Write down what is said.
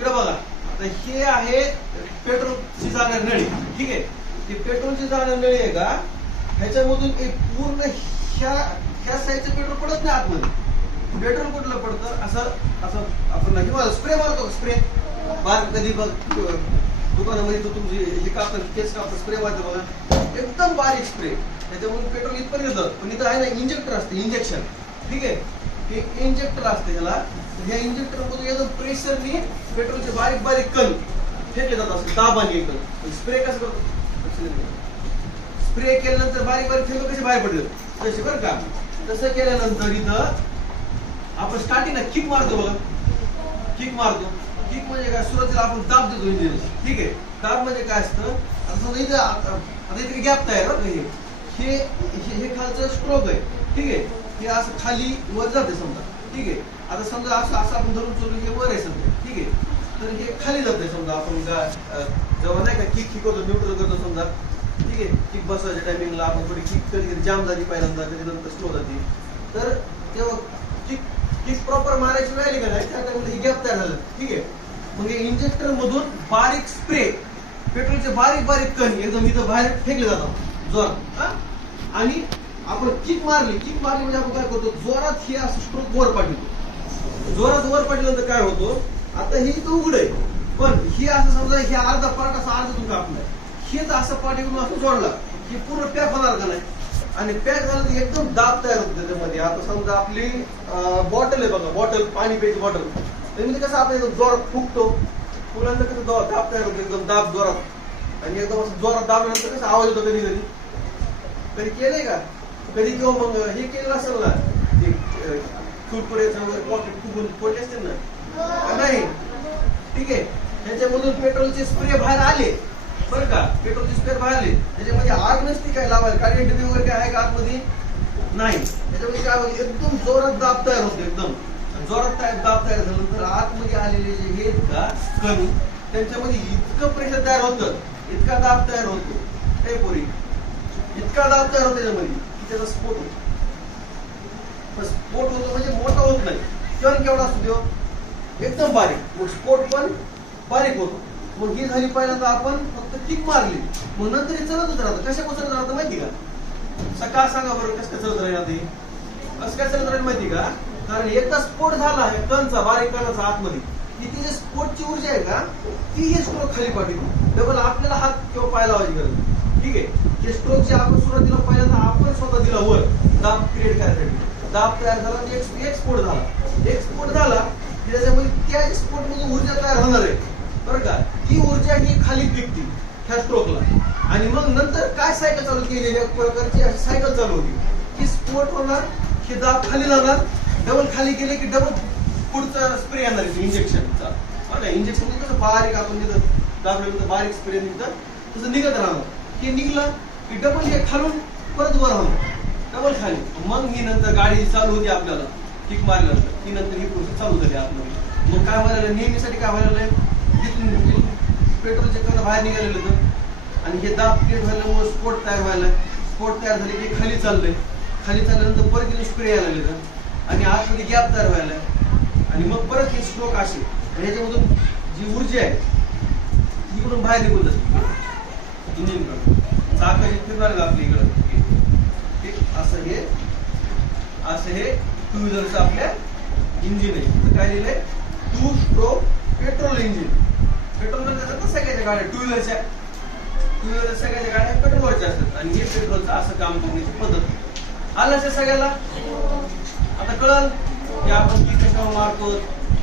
इकडे बघा, आता हे आहे पेट्रोलची जाणारी नळी. ठीक आहे, ती पेट्रोलची जाणारी नळी आहे का, ह्याच्यामधून एक पूर्ण ह्या साईडचं पेट्रोल पडत नाही आतमध्ये. पेट्रोल कुठलं पडतं, असं असं आपण किंवा स्प्रे मारतो, स्प्रे बार कधी बघ दुकानामध्ये तो तुमची हे कापतात, केस कापतात, स्प्रे मारतो बघा, एकदम बारीक स्प्रे. त्याच्यामधून पेट्रोल इथपर्यंत येतं. पण इथं आहे ना इंजेक्टर असते, इंजेक्शन. ठीक आहे, हे इंजेक्टर असते ह्याला. ह्या इंजेक्टर मधून एकदम प्रेशरने पेट्रोलचे बारीक बारीक कण फेकले जातात, असं दाबाने एकदम. स्प्रे कसं करतो, स्प्रे केल्यानंतर बारीक बारीक थेंब कसे बाहेर पडतात तसे बरं का. तसं केल्यानंतर इथं आपण स्टार्टिंगला किक मारतो बघा, किक मारतो. किक म्हणजे काय, सुरुवातीला आपण दाब देतो इंजिन. ठीक आहे, दाब म्हणजे काय असतं, आता इथं आता इथे गॅप तयार बरं. हे खालचं स्ट्रोक आहे. ठीक आहे, हे असं खाली वर जाते समजा. ठीक आहे, आता समजा असं असं आपण धरून चालू, हे वर आहे समजा. ठीक आहे, तर हे खाली जाते समजा. आपण जेव्हा नाही का किक शिकवतो, न्यूट्रल करतो समजा. ठीक आहे, किक बसवायच्या टायमिंगला आपण थोडी किक कधी जाम झाली पहिल्यांदा, कधी नंतर स्लो जाते. तर तेव्हा किक प्रॉपर मारायची वेळ आली का नाही, त्या टायमिंगला ही गॅप तयार झालं. ठीक आहे, मग हे इंजेक्टर मधून बारीक स्प्रे, पेट्रोलचे बारीक बारीक कण एकदम इथं बाहेर फेकले जातात जोरात. आणि आपण किक मारली म्हणजे आपण काय करतो, जोरात हे असं स्ट्रोक वर पाठवतो. जोरात वर पाठवल्यानंतर काय होतो, आता हे इथं उघड आहे, पण हे असं समजा हे अर्धा पार्ट असा अर्धा तुमचा आपला हेच असं पाठवून असं जोडला की पूर्ण पॅक होणार का नाही. आणि पॅक झालं तर एकदम दाब तयार होतो त्याच्यामध्ये. आता समजा आपली बॉटल आहे बघा, बॉटल पाणी प्यायची बॉटल, त्यामध्ये कसं आपण एकदम जोरात फुकतो, फुलांना कसं दाब तयार होतो, एकदम दाब जोरात. आणि एकदम असं जोरात दाबल्यानंतर कसं आवाज होतो. कधी कधी कधी केलंय का, कधी किंवा मग हे केलं असेल ना, कुरकुरेचं वगैरे पॉकेट फुगून फोडले असतील ना, नाही. ठीक आहे, त्याच्यामधून पेट्रोलचे स्प्रे बाहेर आले बरं का, पेट्रोलचे स्प्रे बाहेर आले. त्याच्यामध्ये आग नसती काय लावायला, कारण डबी वगैरे काय आहे का आतमध्ये नाही. त्याच्यामध्ये काय होतं, एकदम जोरात दाब तयार होतो. एकदम जोरात दाब तयार झाल्यानंतर आतमध्ये आलेले जे हे का कण, त्यांच्यामध्ये इतकं प्रेशर तयार होतं, इतका दाब तयार होतो, हे पोरी इतका दाब तयार होतो त्याच्यामध्ये की त्याचा स्फोट होतो. स्फोट होतो म्हणजे मोठा होत नाही, कण केवढा असतो तो एकदम बारीक, मग स्फोट पण बारीक होतो. मग ही झाली पहिल्यांदा आपण फक्त किक मारली, मग नंतर हे चलतच राहतं. कशा कोसळत राहतं माहिती का, सकाळ सांगा बरं कसं काय चलत राहते, कसं काय चलत राहील माहिती का, कारण एकदा स्फोट झाला आहे कणचा, बारीक कणाचा आतमध्ये, की ती जी स्फोटची ऊर्जा आहे का, ती हे स्ट्रोक खाली पाठवते. डबल आपल्याला हात किंवा पाय लावायची गरज. ठीक आहे, हे स्ट्रोक जे आपण सुरुवातीला पहिल्यांदा आपण स्वतः दिला वर दाब क्रिएट करायसाठी, दाब तयार झाला, एक स्फोट झाला. एक स्फोट झाला की त्याच्यामध्ये त्या स्फोट मधून ऊर्जा तयार होणार आहे बरं का, ती ऊर्जा ही खाली फेकते ह्या स्ट्रोकला. आणि मग नंतर काय सायकल चालू केलेली, एक प्रकारची अशी सायकल चालू होती की स्फोट होणार, हे दाब खाली जाणार, डबल खाली गेले की डबल पुढचा स्प्रे येणार आहे इंजेक्शनचा. बघा इंजेक्शन कसं बारीक आपण तिथं दाबल्यानंतर बारीक स्प्रे निघतं, तसं निघत राहणार. हे निघलं की डबल हे खालून परत वर होणार, डबल खाली. मग ही नंतर गाडी चालू होती आपल्याला किक मारल्यानंतर, ती नंतर ही प्रोसेस चालू झाली आपल्याला. मग काय व्हायला नेहमीसाठी काय व्हायला, जिथून पेट्रोलचे कण बाहेर निघालेलं होतं आणि हे दाब क्रिएट झाल्यामुळे स्फोट तयार व्हायला, स्फोट तयार झाले की खाली चाललंय, खाली चालल्यानंतर परत येऊन स्प्रे यायला लागलं आणि आतमध्ये गॅप तयार व्हायला, आणि मग परत हे स्ट्रोक असे. ह्याच्यामधून जी ऊर्जा आहे इकडून बाहेर निघून जाते इंजिनकडे, चाकाची फिरणार का आपल्या इकडं. असं हे टू व्हीलरचं आपल्या इंजिन आहे. काय लिहिलंय, two stroke petrol engine. Petrol म्हणजे सगळ्याच्या गाड्या टू व्हीलर सगळ्याच्या गाड्या पेट्रोलवरच्या असतात, आणि हे पेट्रोलचं असं काम करण्याची पद्धत. आलं सगळ्याला आता कळलं की आपण किती कशावर मारतो,